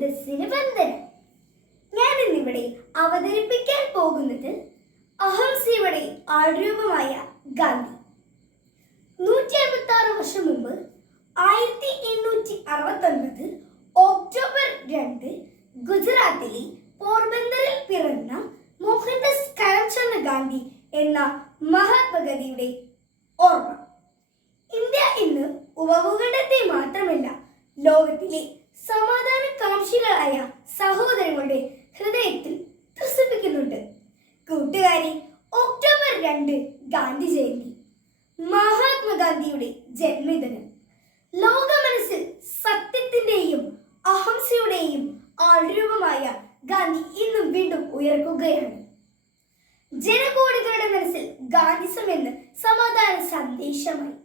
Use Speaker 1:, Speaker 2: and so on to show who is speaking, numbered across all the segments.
Speaker 1: സദസ്സിന് വന്ദനം ഞാൻ ഇന്നിവിടെ അവതരിപ്പിക്കാൻ പോകുന്നത് അഹംസയുടെ ആൾരൂപമായ ഗാന്ധി. നൂറ്റി അമ്പത്തി ആറ് വർഷം മുമ്പ് ആയിരത്തി എണ്ണൂറ്റി അറുപത്തൊൻപത് ഒക്ടോബർ രണ്ട് ഗുജറാത്തിലെ പോർബന്ദറിൽ പിറന്ന മോഹൻദാസ് കരംചന്ദ് ഗാന്ധി എന്ന മഹാത്മഗതിയുടെ ഓർമ്മ. ഇന്ത്യ ഇന്ന് ഉപഭൂഖണ്ഡത്തെ മാത്രമല്ല ലോകത്തിലെ സമാധാന കാംക്ഷികളായ സഹോദരങ്ങളുടെ ഹൃദയത്തിൽ ത്രസിപ്പിക്കുന്നുണ്ട്. കൂട്ടുകാരി ഒക്ടോബർ രണ്ട് ഗാന്ധി ജയന്തി മഹാത്മാഗാന്ധിയുടെ ജന്മദിനം. ലോക മനസ്സിൽ സത്യത്തിന്റെയും അഹംസയുടെയും ആൾരൂപമായ ഗാന്ധി ഇന്നും വീണ്ടും ഉയർക്കുകയാണ്. ജനകോടികളുടെ മനസ്സിൽ ഗാന്ധിസം എന്ന് സമാധാന സന്ദേശമായി.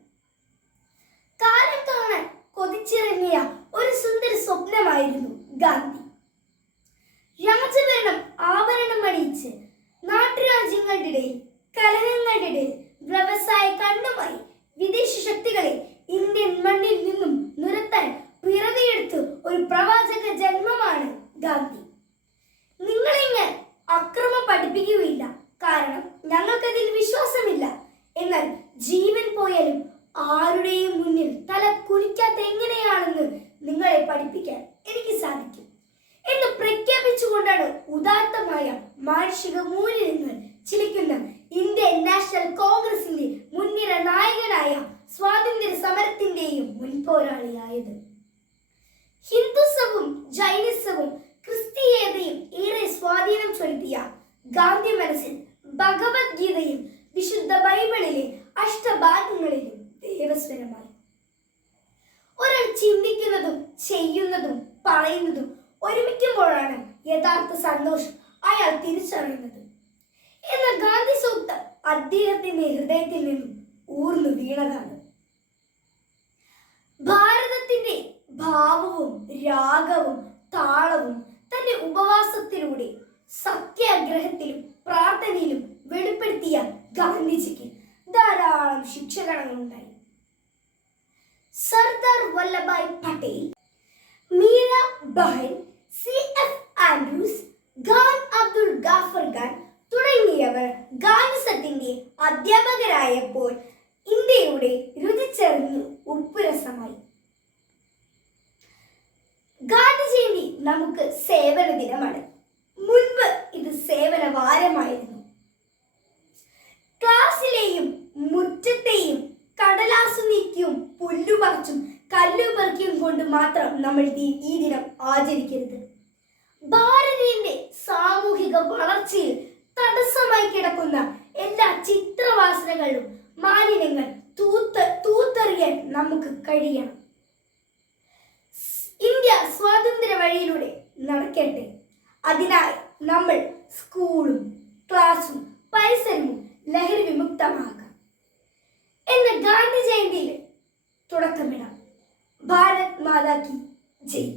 Speaker 1: ഇടയിൽ കലഹങ്ങളുടെ വ്യവസായ കണ്ണുമായി വിദേശ ശക്തികളെ ഇന്ത്യൻ മണ്ണിൽ നിന്നും നിരത്താൻ പിറവിയെടുത്ത് ഒരു പ്രവാചക ജന്മമാണ് ഗാന്ധി. നിങ്ങളെ ഞാൻ അക്രമം പഠിപ്പിക്കുകയില്ല. കാരണം ഞങ്ങൾക്കതിൽ വിശ്വാസമില്ല. എന്നാൽ ജീവൻ പോയാലും ആരുടെയും മുന്നിൽ തല കുനിക്കാത്ത എങ്ങനെയാണെന്ന് നിങ്ങളെ പഠിപ്പിക്കാൻ എനിക്ക് സാധിക്കും. എന്ന് പ്രഖ്യാപിച്ചുകൊണ്ടാണ് ഉദാത്തമായ മാനുഷിക മൂല്യങ്ങൾ ചിലിക്കുന്ന ഇന്ത്യൻ നാഷണൽ കോൺഗ്രസിന്റെ മുൻനിര നായകനായ സ്വാതന്ത്ര്യ സമരത്തിന്റെയും മുൻപോരാളിയായത്. ഹിന്ദുസവും ജൈനിസവും ക്രിസ്തീയതയും ഏറെ സ്വാധീനം ചെലുത്തിയ ഗാന്ധി മനസ്സിൽ ഭഗവത്ഗീതയും വിശുദ്ധ ബൈബിളിലെ അഷ്ടഭാഗങ്ങളിലും ദേവസ്വരമായി. ഒരാൾ ചിന്തിക്കുന്നതും ചെയ്യുന്നതും പറയുന്നതും ഒരുമിക്കുമ്പോഴാണ് യഥാർത്ഥ സന്തോഷം അയാൾ തിരിച്ചറിയുന്നത്. എന്ന ഗാന്ധി സൂക്തം അദ്ദേഹത്തിന്റെ ഹൃദയത്തിൽ നിന്നും ഊർന്നു വീണതാണ്. ഭാരതത്തിന്റെ ഭാവവും രാഗവും താളവും തന്റെ ഉപവാസത്തിലൂടെ സത്യാഗ്രഹത്തിലും പ്രാർത്ഥനയിലും വെളിപ്പെടുത്തിയ ഗാന്ധിജിക്ക് ധാരാളം ശിക്ഷകണങ്ങളുണ്ടായി സർദാർ വല്ലഭായ് പട്ടേൽ മീര ബഹൻ സി അധ്യാപകരായപ്പോൾ ഇന്ത്യയുടെ രുചിച്ചെറിഞ്ഞു ഉപ്പുരസമായി ഗാന്ധി ജയന്തി നമുക്ക് സേവന ദിനമാണ്. മുൻപ് ഇത് സേവന വാരമായിരുന്നു ക്ലാസ്സിലെയും മുറ്റത്തെയും കടലാസു നീക്കിയും പുല്ലുപറിച്ചും കല്ലുപറിക്കും കൊണ്ട് മാത്രം നമ്മൾ ഈ ദിനം ആചരിക്കരുത്. ഭാരതീയന്റെ സാമൂഹിക വളർച്ചയിൽ തടസ്സമായി കിടക്കുന്ന ചിത്രവാസനകളും മാലിന്യങ്ങൾ തൂത്ത് തൂത്തെറിയാൻ നമുക്ക് കഴിയണം. ഇന്ത്യ സ്വാതന്ത്ര്യ വഴിയിലൂടെ നടക്കട്ടെ. അതിനായി നമ്മൾ സ്കൂളും ക്ലാസും പരിസരവും ലഹരി വിമുക്തമാക്കാം. എന്ന് ഗാന്ധി ജയന്തിയിൽ തുടക്കമിടാം. ഭാരത് മാതാ കി ജയ്.